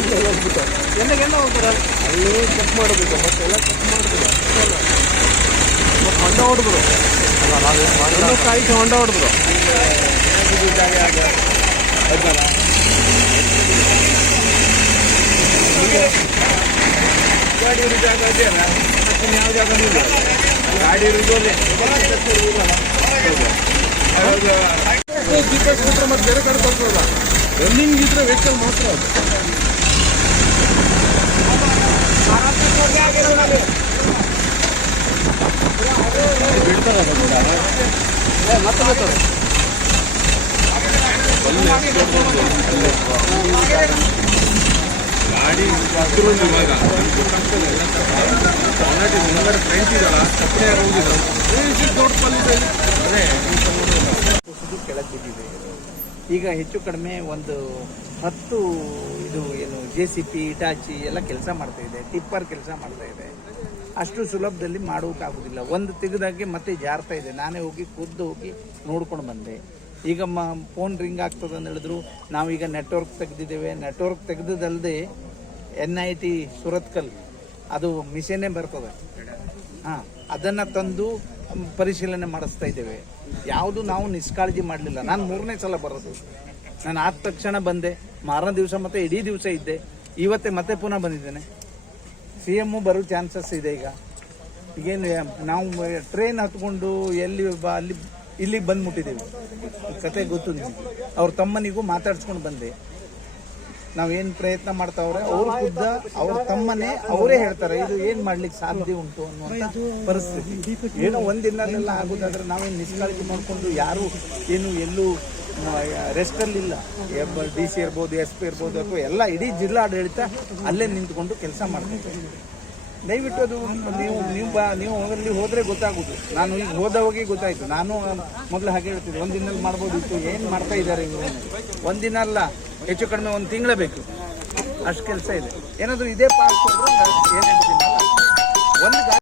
ಇಲ್ಲೆಲ್ಲ ಹೋಗ್ಬಿಟ್ಟು ಎಲ್ಲ ಹೋಗ್ತಾರೆ ಅಲ್ಲಿ ಚೆಕ್ ಮಾಡಬೇಕು ಮತ್ತೆಲ್ಲ ಚೆಕ್ ಮಾಡಿದ್ರು ಮತ್ತು ಹೊಂಡ ಹೊಡೆದ್ರು ಕಾಯಿಸಿ ಹೊಂಡ ಹೊಡೆದ್ರು ಜಾಗ ಆಯ್ತಲ್ಲ ಗಾಡಿ ಇರೋ ಜಾಗ ಇದೆಯಲ್ಲ ಯಾವ ಜಾಗನೂ ಇಲ್ಲ ಗಾಡಿ ಇರೋದು ಅಲ್ಲೇ ಜಿಪೇಸ್ ಬಿಟ್ಟರೆ ಮತ್ತೆ ಬೇರೆ ಕಡೆ ತೋರಿಸೋಲ್ಲ ರನ್ನಿಂಗ್ ಇದ್ರೆ ವೆಹಿಕಲ್ ಮಾತ್ರ ಅದು ಮತ್ತೆ ಬರ್ತಾರೆ ಗಾಡಿ ಇವಾಗ ಫ್ರೆಂಡ್ಸ್ ಇದಲ್ಲ ತಪ್ಪೇ ಹೋಗಿದ್ರು ದೊಡ್ಡ ಪಲ್ಲಿದಲ್ಲಿ ಅದೇ ಕೆಳಗೆ ಬಿದ್ದಿದೆ. ಈಗ ಹೆಚ್ಚು ಕಡಿಮೆ ಒಂದು 10 ಇದು ಏನು JCP ಇಟಾಚಿ ಎಲ್ಲ ಕೆಲಸ ಮಾಡ್ತಾ ಇದೆ, ಟಿಪ್ಪರ್ ಕೆಲಸ ಮಾಡ್ತಾ ಇದೆ. ಅಷ್ಟು ಸುಲಭದಲ್ಲಿ ಮಾಡೋಕ್ಕಾಗೋದಿಲ್ಲ. ಒಂದು ತೆಗೆದಾಗೆ ಮತ್ತೆ ಜಾರ್ತಾ ಇದೆ. ನಾನೇ ಹೋಗಿ ಖುದ್ದು ಹೋಗಿ ನೋಡ್ಕೊಂಡು ಬಂದೆ. ಈಗ ಫೋನ್ ರಿಂಗ್ ಆಗ್ತದೆ ಅಂತ ಹೇಳಿದ್ರು. ನಾವೀಗ ನೆಟ್ವರ್ಕ್ ತೆಗೆದಿದ್ದೇವೆ. ನೆಟ್ವರ್ಕ್ ತೆಗೆದಲ್ಲದೆ NIT ಸುರತ್ಕಲ್ ಅದು ಮಿಷನ್ನೇ ಬರ್ತದೆ. ಅದನ್ನು ತಂದು ಪರಿಶೀಲನೆ ಮಾಡಿಸ್ತಾ ಇದ್ದೇವೆ. ಯಾವುದು ನಾವು ನಿಷ್ಕಾಳಜಿ ಮಾಡಲಿಲ್ಲ. ನಾನು 3ನೇ ಸಲ ಬರೋದು. ನಾನು ಆದ ತಕ್ಷಣ ಬಂದೆ, ಮಾರನೇ ದಿವಸ ಮತ್ತೆ ಇಡೀ ದಿವಸ ಇದ್ದೆ. ಇವತ್ತೇ ಮತ್ತೆ ಪುನಃ ಬಂದಿದ್ದೇನೆ. CM ಬರೋ ಚಾನ್ಸಸ್ ಇದೆ. ಈಗೇನು ನಾವು ಟ್ರೈನ್ ಹತ್ಕೊಂಡು ಅಲ್ಲಿ ಇಲ್ಲಿಗೆ ಬಂದ್ಬಿಟ್ಟಿದ್ದೀವಿ. ಕತೆ ಗೊತ್ತು ನಿಮಗೆ. ಅವ್ರ ತಮ್ಮನಿಗೂ ಮಾತಾಡ್ಸ್ಕೊಂಡು ಬಂದೆ. ನಾವೇನು ಪ್ರಯತ್ನ ಮಾಡ್ತಾವ್ರೆ ಅವರು ಖುದ್ದ ಅವ್ರ ತಮ್ಮನೇ ಅವರೇ ಹೇಳ್ತಾರೆ ಇದು ಏನು ಮಾಡ್ಲಿಕ್ಕೆ ಸಾಧ್ಯ ಉಂಟು ಅನ್ನುವಂಥ ಪರಿಸ್ಥಿತಿ. ಏನೋ ಒಂದಿನಲ್ಲೆಲ್ಲ ಆಗೋದಾದ್ರೆ ನಾವೇನು ನಿಷ್ಕಾಳಜಿ ಮಾಡಿಕೊಂಡು ಯಾರು ಏನು ಎಲ್ಲೂ ರೆಸ್ಟಲ್ಲಿಲ್ಲ. DC ಇರ್ಬೋದು, SP ಇರ್ಬೋದು, ಅಥವಾ ಎಲ್ಲ ಇಡೀ ಜಿಲ್ಲಾಡಳಿತ ಅಲ್ಲೇ ನಿಂತ್ಕೊಂಡು ಕೆಲಸ ಮಾಡ್ತಾರೆ. ದಯವಿಟ್ಟು ಅದು ನೀವು ಅಲ್ಲಿ ಹೋದರೆ ಗೊತ್ತಾಗೋದು. ನಾನು ಈಗ ಹೋದವಾಗೆ ಗೊತ್ತಾಯಿತು. ನಾನು ಮೊದಲು ಹಾಗೆ ಹೇಳ್ತಿದ್ದೆ, ಒಂದಿನಲ್ಲಿ ಮಾಡ್ಬೋದಿತ್ತು. ಏನು ಮಾಡ್ತಾ ಇದ್ದಾರೆ ಇವರು? ಒಂದಿನ ಅಲ್ಲ, ಹೆಚ್ಚು ಕಡಿಮೆ 1 ತಿಂಗಳೇ ಬೇಕು. ಅಷ್ಟು ಕೆಲಸ ಇದೆ. ಏನಾದರೂ ಇದೇ ಪಾಸ್ ಹೋದ್ರೆ 7-8 ದಿನ ಒಂದು